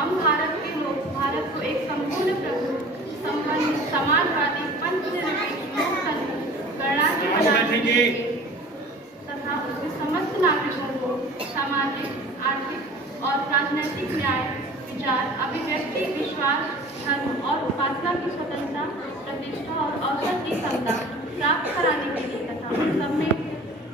हम भारत के लोग भारत को एक संपूर्ण प्रभु समाजवादी लोकतंत्र गणराज्य बनाने तथा उसके समस्त नागरिकों को सामाजिक, आर्थिक और राजनीतिक न्याय, विचार, अभिव्यक्ति, विश्वास, धर्म और उपासना की स्वतंत्रता, प्रतिष्ठा और अवसर की क्षमता प्राप्त कराने के लिए तथा उन सब में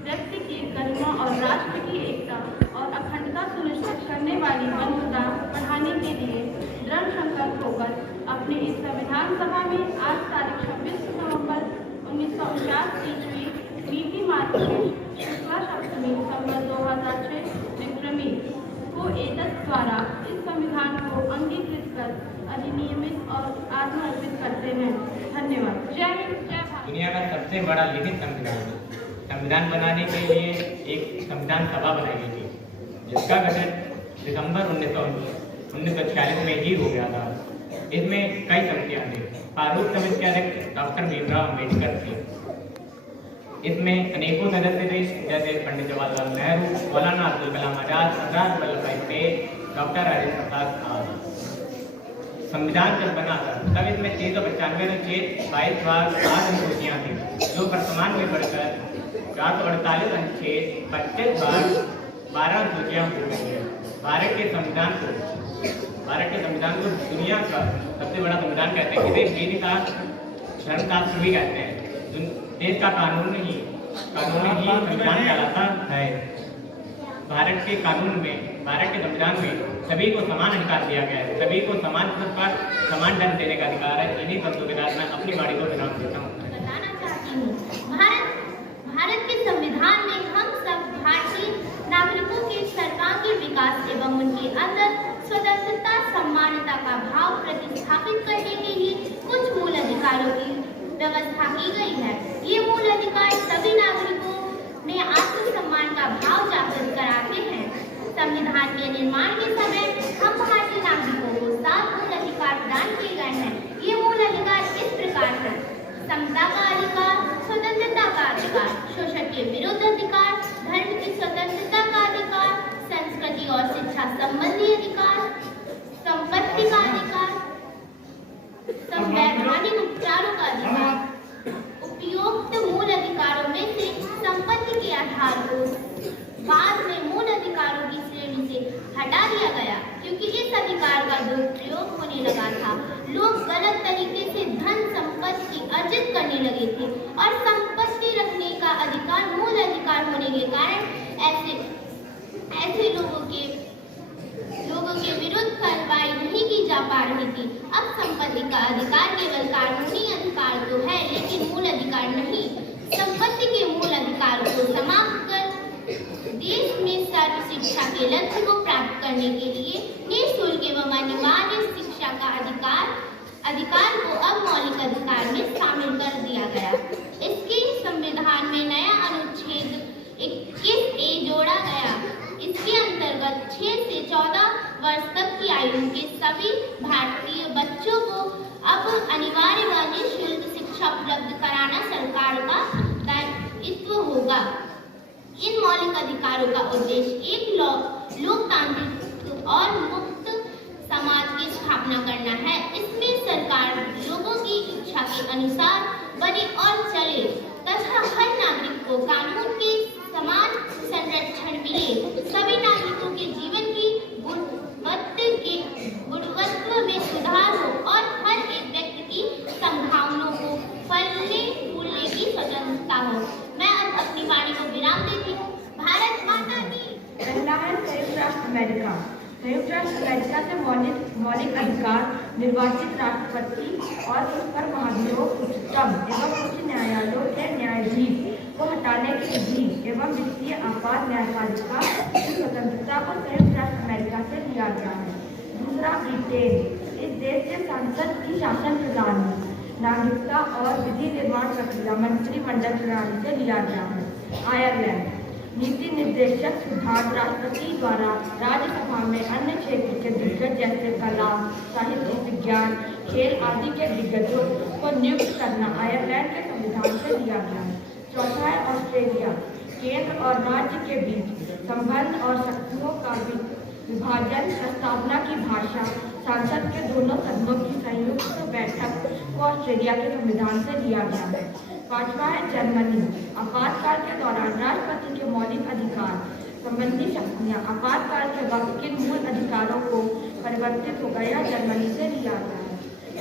व्यक्ति की गरिमा और राष्ट्र की एकता और अखंडता सुनिश्चित करने वाली बंधुता बढ़ाने के लिए दृढ़ संकल्प होकर अपने इस संविधान सभा में आज तारीख 26 नवंबर 1949 ईस्वी नीति मार्गशीर्ष शुक्ला सप्तमी संवत 2006 विक्रमी को एतत् द्वारा इस संविधान को अंगीकृत कर अधिनियमित और आत्मर्पित करते हैं। धन्यवाद। जय हिंद, जय भारत। दुनिया का सबसे बड़ा लिखित संविधान बनाने के लिए एक संविधान सभा बनाई गई थी, जिसका गठन दिसंबर 1946 में ही हो गया था। इसमें कई समितियां थी। फारूक समिति के अध्यक्ष डॉक्टर भीमराव अम्बेडकर थे। इसमें अनेकों सदस्य थे, जैसे पंडित जवाहरलाल नेहरू, मौलाना अब्दुल कलाम आजाद, सरदार वल्लभ भाई पटेल, डॉक्टर राजेंद्र प्रसाद। संविधान जब बना था तब इसमें 395 अनुच्छेद, 22 भाग, 8 अनुसूचियां थी, जो वर्तमान में बढ़कर 448 अनुच्छेद, 25 भाग, 12 अनुसूचियां हो गई है। भारत के संविधान को दुनिया का सबसे बड़ा संविधान कहते हैं। इसे विधि का धर्मशास्त्र भी कहते हैं। देश का कानून ही संविधान कहलाता है। भारत के संविधान में सभी को समान अधिकार दिया गया है। सभी को समान पद पर समान दंड देने का अधिकार है। इन्हीं शब्दों के साथ मैं अपनी वाणी को विराम देता हूँ। बताना चाहती हूँ, भारत के संविधान में हम सब भारतीय नागरिकों के सर्वांगीण विकास एवं उनके अंदर स्वतंत्रता, सम्मानता का भाव प्रतिस्थापित करने के लिए कुछ मूल अधिकारों की व्यवस्था की गई है। ये मूल अधिकार सभी नागरिकों में आत्मसम्मान का भाव जागृत कराते हैं। संविधान के निर्माण के समय हम भारतीय नागरिकों को 7 मूल अधिकार प्रदान किए गए हैं। ये मूल अधिकार इस प्रकार हैं: समता का अधिकार, स्वतंत्रता का अधिकार, शोषण के विरुद्ध अधिकार, धर्म की स्वतंत्रता का अधिकार, संस्कृति और शिक्षा संबंधी अधिकार, संपत्ति का अधिकार, संवैधानिक उपचारों का अधिकार। उपयुक्त मूल अधिकारों में से संपत्ति के आधार को बाद में मूल अधिकारों की श्रेणी से हटा दिया गया, क्योंकि इस अधिकार का दुरुपयोग होने लगा था। लोग गलत तरीके से धन संपत्ति अर्जित करने लगे थे और संपत्ति रखने का अधिकार मूल अधिकार होने के कारण ऐसे लोगों के विरुद्ध कार्रवाई नहीं की जा पा रही थी। अब संपत्ति का अधिकार केवल कानूनी अधिकार तो है, लेकिन मूल अधिकार नहीं। संपत्ति के मूल अधिकार को समाप्त कर देश में सर्व शिक्षा के लक्ष्य को प्राप्त करने के लिए निःशुल्क एवं अनिवार्य शिक्षा का अधिकार को अब मौलिक अधिकार में शामिल कर दिया गया। इसके संविधान में नया अनुच्छेद 21A जोड़ा गया। इसके अंतर्गत 6 से 14 वर्ष तक की आयु के सभी भारतीय बच्चों को अब अनिवार्य व निःशुल्क शिक्षा उपलब्ध कराना सरकार का दायित्व होगा। इन मौलिक अधिकारों का उद्देश्य एक लोकतांत्रिक और मुक्त समाज की स्थापना करना है। इसमें सरकार लोगों की इच्छा के अनुसार बने और चले तथा हर नागरिक को कानून के समान संरक्षण मिले। सभी नागरिकों के जीवन की गुणवत्ता में सुधार हो और हर एक व्यक्ति की संभावनाओं को फलने फूलने की स्वतंत्रता हो। मैं अब अपनी वाणी को विराम देती हूँ। भारत माता की। पहला है संयुक्त राष्ट्र अमेरिका। संयुक्त राष्ट्र अमेरिका से मौलिक अधिकार निर्वाचित राष्ट्रपति और उस पर महाभियोग उच्चतम एवं उच्च न्यायालयों के न्यायाधीश को हटाने की विधि एवं वित्तीय आपात न्यायपालिका की स्वतंत्रता को संयुक्त राष्ट्र अमेरिका से लिया गया है। दूसरा, ब्रिटेन। इस देश के संसद की शासन प्रणाली, नागरिकता और विधि निर्माण प्रक्रिया मंत्रिमंडल प्रणाली से लिया गया है। आयरलैंड। नीति निर्देशक सिद्धांत राष्ट्रपति द्वारा राज्यसभा में अन्य क्षेत्र के दिग्गज जैसे कला, साहित्य, विज्ञान, खेल आदि के दिग्गजों को नियुक्त करना आयरलैंड के संविधान से लिया गया है। चौथा है ऑस्ट्रेलिया। केंद्र और राज्य के बीच संबंध और शक्तियों का विभाजन प्रस्तावना की भाषा संसद के दोनों सदनों की संयुक्त बैठक को ऑस्ट्रेलिया के संविधान से लिया गया है। 5वां है जर्मनी। आपातकाल के दौरान राष्ट्रपति के मौलिक अधिकार संबंधी शक्तियाँ आपातकाल के वक्त किन मूल अधिकारों को परिवर्तित होगा, यह जर्मनी से लिया गया है।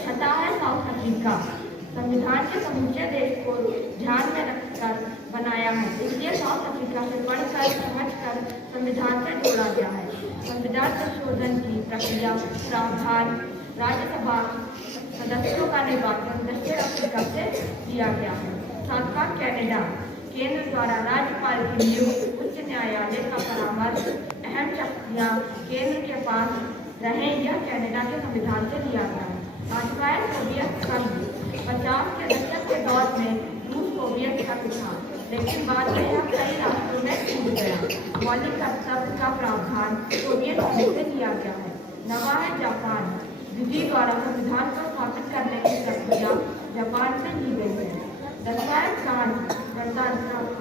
6वां है साउथ अफ्रीका। संविधान के समूचे देश को ध्यान में रखकर बनाया है, इसलिए साउथ अफ्रीका से पढ़कर समझकर संविधान से जोड़ा गया है। संविधान संशोधन की प्रक्रिया प्रावधान राज्यसभा सदस्यों का निर्वाचन दक्षिण अफ्रीका से किया गया है। 7वां कनाडा। केंद्र द्वारा राज्यपाल की नियुक्ति, उच्च न्यायालय का परामर्श, अहम शक्तियाँ केंद्र के पास रहे, यह कनाडा के संविधान से लिया गया है। 8वां है सोवियत संघ। 50 के दशक के दौर में रूस सोवियत संघ था, लेकिन बाद में यह कई राष्ट्रों में टूट गया। मौलिक कर्तव्य का प्रावधान सोवियत संघ से लिया गया है। 9वां है जापान। विधि द्वारा संविधान को स्थापित करने की प्रक्रिया जापान से ली गई है। 10वां है फ्रांस।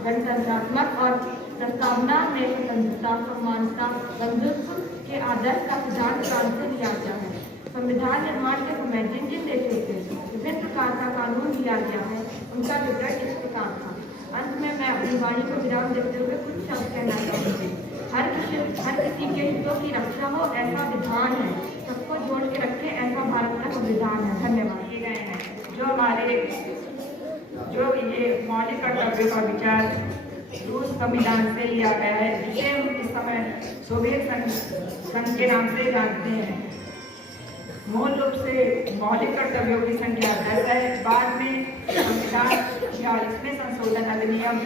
गणतंत्रात्मक और प्रस्तावना में स्वतंत्रता, समानता, बंधुत्व के आदर्श का सिद्धांत फ्रांस से लिया गया है। संविधान निर्माण के समय जिन जिन देशों से विभिन्न प्रकार का कानून लिया गया है, उनका विवरण इस प्रकार था। अंत में मैं अपनी वाणी को विराम देते हुए कुछ शब्द कहना चाहूँगी। हर किसी के हितों की रक्षा हो, ऐसा विधान है। सबको जोड़ के रखे, ऐसा भारत का संविधान है। धन्यवाद। दिए गए हैं जो ये मौलिक कर्तव्यों का विचार रूस संविधान से लिया गया है, जिसे हम इस समय सोवियत संघ के नाम से जानते हैं। मूल रूप से मौलिक कर्तव्यों की संख्या 10 है। बाद में संविधान 46वें संशोधन अधिनियम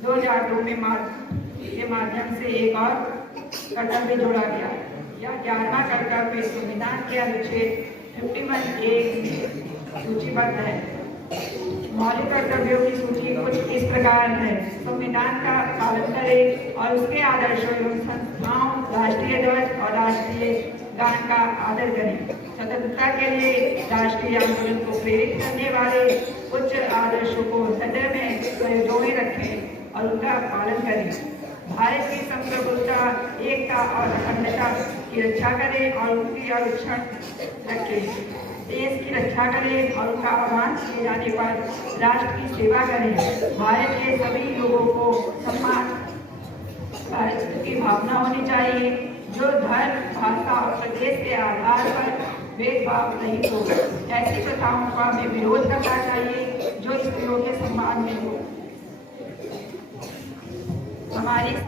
2002 के माध्यम से एक और कर्तव्य जोड़ा गया। यह 11वां कर्तव्य संविधान के अनुच्छेद 51(a) में सूचीबद्ध है। मौलिक कर्तव्यों की सूची कुछ इस प्रकार है। संविधान का पालन करें और उसके आदर्शों एवं संस्थाओं, राष्ट्रीय ध्वज और राष्ट्रीय गान का आदर करें। स्वतंत्रता के लिए राष्ट्रीय आंदोलन को प्रेरित करने वाले उच्च आदर्शों को हृदय में जोड़े रखें और उनका पालन करें। भारत की संप्रभुता, एकता और अखंडता की रक्षा करें और उनकी आरक्षण रखें। देश की रक्षा करें और उनका आह्वान किए जाने पर राष्ट्र की सेवा करें। भारत के सभी लोगों को सम्मान की भावना होनी चाहिए, जो धर्म, भाषा और प्रदेश के आधार पर भेदभाव नहीं हो। ऐसी प्रथाओं का हमें विरोध करना चाहिए जो स्त्रियों के सम्मान में हो। हमारी